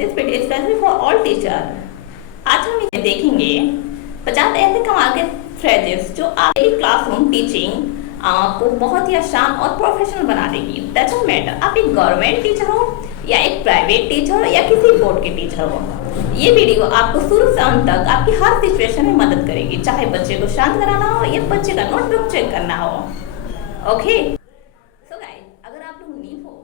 This video specially for all teacher. आज हम इसे देखेंगे 50 ऐसे कमाल के फ्रेजेस जो आपकी क्लासरूम टीचिंग को बहुत ही आसान और प्रोफेशनल बना देगी। डजंट मैटर आप एक गवर्नमेंट टीचर हो या एक प्राइवेट टीचर हो या किसी बोर्ड के टीचर हो, ये वीडियो आपको शुरू से अंत तक आपकी हर सिचुएशन में मदद करेगी, चाहे बच्चे को शांत कराना हो या बच्चे का नोटबुक चेक करना हो। ओके सो गाइस, अगर आप लोग न्यू हो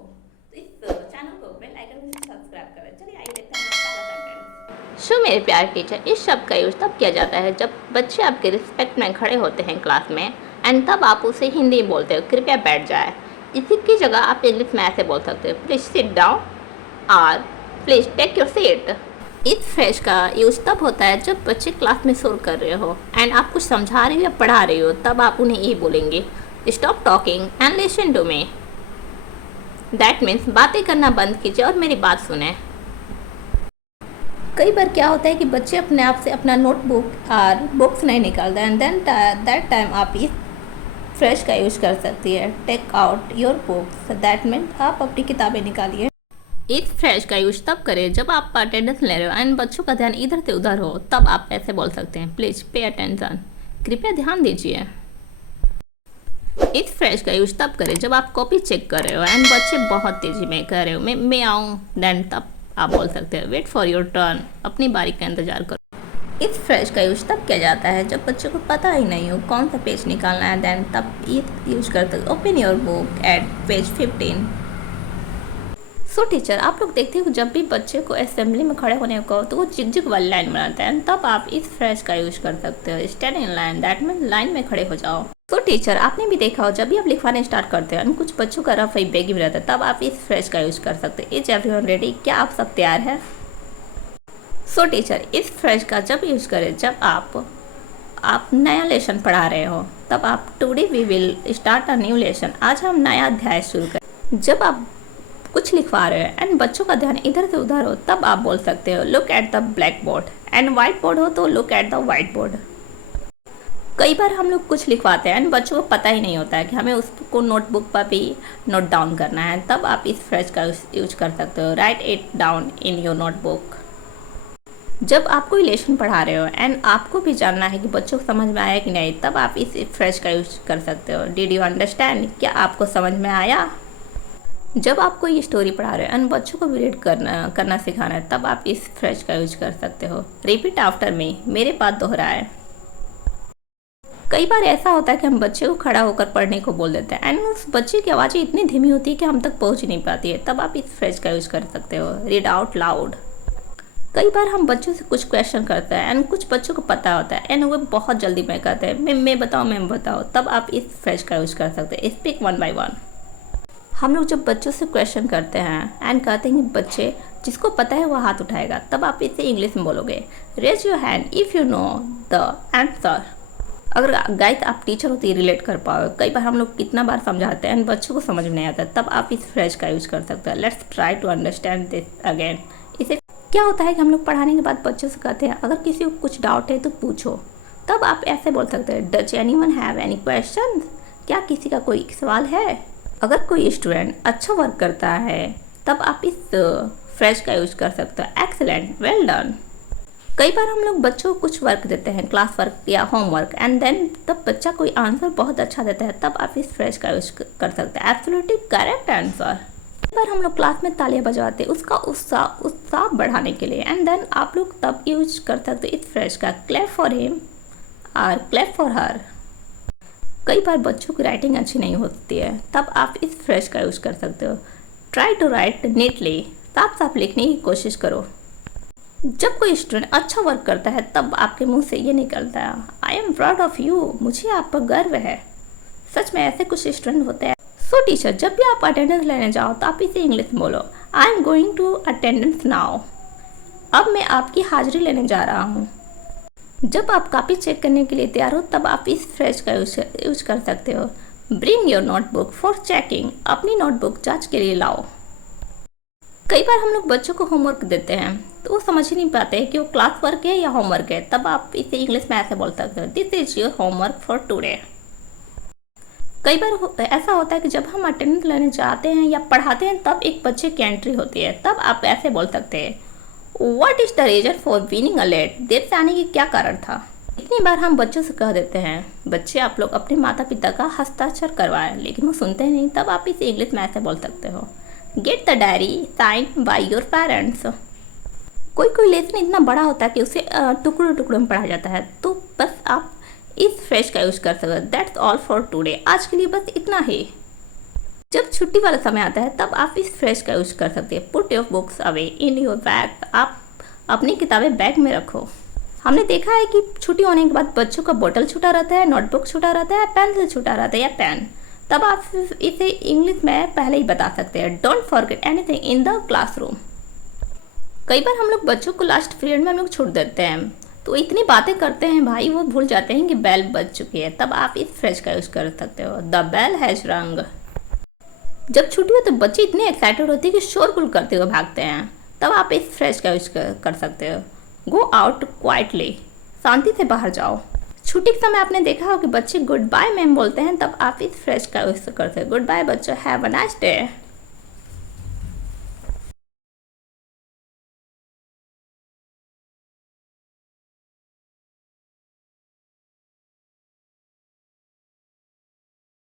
तो इस चैनल को बेल आइकन से सब्सक्राइब करें। चलिए आइए देखते हैं हमारा सेंटेंस। शो मेरे प्यारे टीचर, इस शब्द का यूज तब किया जाता है जब बच्चे आपके रिस्पेक्ट में खड़े होते हैं क्लास में एंड तब आप उसे हिंदी में बोलते हो, कृपया बैठ जाए। इसी की जगह आप इंग्लिश में ऐसे बोल सकते हो, प्लीज सिट डाउन और प्लीज टेक योर सीट। इस फ्रेज का यूज तब होता है जब बच्चे क्लास में शोर कर रहे हो एंड आप कुछ समझा रहे हो या पढ़ा रहे हो, तब आप उन्हें ये बोलेंगे, stop talking and listen to me. That means बातें करना बंद कीजिए और मेरी बात सुने। कई बार क्या होता है कि बच्चे अपने आप से अपना नोटबुक और बुक्स नहीं निकालते एंड देन दैट टाइम आप इस फ्रेश का यूज कर सकती है, take out your books. That means आप अपनी किताबें निकालिए। इस फ्रेश का यूज तब करें जब आप अटेंडेंस ले रहे हो एंड बच्चों का ध्यान इधर से उधर हो, तब आप ऐसे बोल सकते हैं, प्लीज पे अटेंशन, कृपया ध्यान दीजिए। इस फ्रेश का यूज तब करें जब आप कॉपी चेक कर रहे हो एंड बच्चे बहुत तेजी में कर रहे हो, मैं आऊँ, देन तब आप बोल सकते हो, वेट फॉर योर टर्न, अपनी बारी का इंतजार करो। इस फ्रेश का यूज तब किया जाता है जब बच्चों को पता ही नहीं हो कौन सा पेज निकालना है, देन तब ये यूज करते हो, open your book at page 15। So teacher, आप लोग देखते हो जब भी बच्चे को असेंबली में खड़े होने को तो वो झिकझिक वाली लाइन बनाते हैं, तब आप इस फ्रेज का यूज कर सकते हो, stand in line, that mean line में खड़े हो जाओ। तो टीचर, आपने भी देखा हो जब भी आप लिखवाने स्टार्ट करते हैं कुछ बच्चों का रफ बेगी भी रहता है, तब आप इस फ्रेज का यूज कर सकते हैं, इज एवरीवन रेडी, क्या आप सब तैयार हैं? सो टीचर, इस फ्रेज का जब यूज करें जब आप नया लेसन पढ़ा रहे हो, तब आप today we will start a new lesson, आज हम नया अध्याय शुरू करें। जब आप कुछ लिखवा रहे हो एंड बच्चों का ध्यान इधर से उधर हो, तब आप बोल सकते हो, look at the black board, and white board हो तो look at the white board. कई बार हम लोग कुछ लिखवाते हैं एंड बच्चों को पता ही नहीं होता है कि हमें उसको नोटबुक पर भी नोट डाउन करना है, तब आप इस फ्रेज का यूज कर सकते हो, right it down in your notebook. जब आप कोई लेसन पढ़ा रहे हो एंड आपको भी जानना है कि बच्चों को समझ में आया कि नहीं, तब आप इस फ्रेज का यूज कर सकते हो, डिड यू अंडरस्टैंड, क्या आपको समझ में आया? जब आप कोई स्टोरी पढ़ा रहे हो एंड बच्चों को भी रीड करना सिखाना है, तब आप इस फ्रेज का यूज कर सकते हो, रिपीट आफ्टर मी, मेरे बात दोहराए। कई बार ऐसा होता है कि हम बच्चे को खड़ा होकर पढ़ने को बोल देते हैं एंड उस बच्चे की आवाज़ इतनी धीमी होती है कि हम तक पहुंच नहीं पाती है, तब आप इस फ्रेज का यूज कर सकते हो, रीड आउट लाउड। कई बार हम बच्चों से कुछ क्वेश्चन करते हैं एंड कुछ बच्चों को पता होता है एंड वो बहुत जल्दी में कहते हैं, मैं बताओ, तब आप इस फ्रेज का यूज कर सकते हैं, स्पीक वन बाय वन। हम लोग जब बच्चों से क्वेश्चन करते हैं एंड कहते हैं कि बच्चे जिसको पता है वो हाथ उठाएगा, तब आप इसे इंग्लिश में बोलोगे, raise your hand if you know the answer. अगर गाइस आप टीचर हो तो ये रिलेट कर पाओ, कई बार हम लोग कितना बार समझाते हैं एंड बच्चों को समझ में नहीं आता, तब आप इस फ्रेज का यूज कर सकते हैं, let's try to understand this again. इसे क्या होता है कि हम लोग पढ़ाने के बाद बच्चों से कहते हैं, अगर किसी को कुछ डाउट है तो पूछो, तब आप ऐसे बोल सकते हैं, does anyone have any question, क्या किसी का कोई सवाल है? अगर कोई स्टूडेंट अच्छा वर्क करता है, तब आप इस फ्रेज का यूज कर सकते हो, एक्सीलेंट, वेल डन। कई बार हम लोग बच्चों को कुछ वर्क देते हैं, क्लास वर्क या होमवर्क, एंड देन तब बच्चा कोई आंसर बहुत अच्छा देता है, तब आप इस फ्रेज का यूज कर सकते हैं, एब्सोल्युटली करेक्ट आंसर। कई बार हम लोग क्लास में तालियां बजवाते हैं उसका उत्साह बढ़ाने के लिए, एंड देन आप लोग तब यूज कर सकते हो इस फ्रेज का, क्लैप फॉर हिम और क्लैप फॉर हर। कई बार बच्चों की राइटिंग अच्छी नहीं होती है, तब आप इस फ्रेज का यूज कर सकते हो, ट्राई टू राइट नीटली, साफ साफ लिखने की कोशिश करो। जब कोई स्टूडेंट अच्छा वर्क करता है, तब आपके मुंह से ये निकलता है, I am proud of you, मुझे आप पर गर्व है। सच में ऐसे कुछ स्टूडेंट होते हैं। सो टीचर, जब भी आप अटेंडेंस लेने जाओ तो आप इसे इंग्लिश में बोलो, I am going to attendance now, अब मैं आपकी हाजिरी लेने जा रहा हूँ। जब आप कॉपी चेक करने के लिए तैयार हो, तब आप इस फ्रेज का यूज कर सकते हो, bring your notebook for checking, अपनी नोटबुक जांच के लिए लाओ। कई बार हम लोग बच्चों को होमवर्क देते हैं तो वो समझ ही नहीं पाते कि वो क्लास वर्क है या होमवर्क है, तब आप इसे इंग्लिश में ऐसे बोल सकते हो, this is your homework for today. कई बार ऐसा होता है कि जब हम अटेंडेंस लेने जाते हैं या पढ़ाते हैं, तब एक बच्चे की एंट्री होती है, तब आप ऐसे बोल सकते हैं, what is the reason for winning a late? देर से आने की क्या कारण था? इतनी बार हम बच्चों से कह देते हैं बच्चे आप लोग अपने माता पिता का हस्ताक्षर करवाएं, लेकिन वो सुनते नहीं। तब आप इसे इंग्लिश में ऐसे बोल सकते हो, get the diary signed by your parents. कोई कोई लेसन इतना बड़ा होता है कि उसे टुकड़ों टुकड़ों में पढ़ा जाता है, तो बस आप इस फ्रेश का यूज कर सकते हो। That's all for today. आज के लिए बस इतना ही। जब छुट्टी वाला समय आता है तब आप इस फ्रेश का यूज कर सकते हैं। Put your books away in your bag. आप अपनी किताबें बैग में रखो। हमने देखा है कि छुट्टी होने के बाद बच्चों का बोतल छूटा रहता है, नोटबुक छूटा रहता है, पेंसिल छूटा रहता है या पेन। तब आप इसे इंग्लिश में पहले ही बता सकते हैं, don't forget anything in the classroom. कई बार हम लोग बच्चों को लास्ट पीरियड में हम लोग छूट देते हैं, तो इतनी बातें करते हैं भाई वो भूल जाते हैं कि बेल बज चुकी है। तब आप इस फ्रेज का यूज कर सकते हो, द बेल हैज रंग। जब छुट्टी हो तो बच्चे इतने एक्साइटेड होते हैं कि शोरगुल करते हुए भागते हैं। तब आप इस फ्रेज का यूज कर सकते हो, गो आउट क्वाइटली। शांति से बाहर जाओ। छुट्टी के समय आपने देखा हो कि बच्चे गुड बाय मैम बोलते हैं, तब आप इस फ्रेज का यूज करते हो, गुड बाय बच्चों, हैव अ नाइस डे।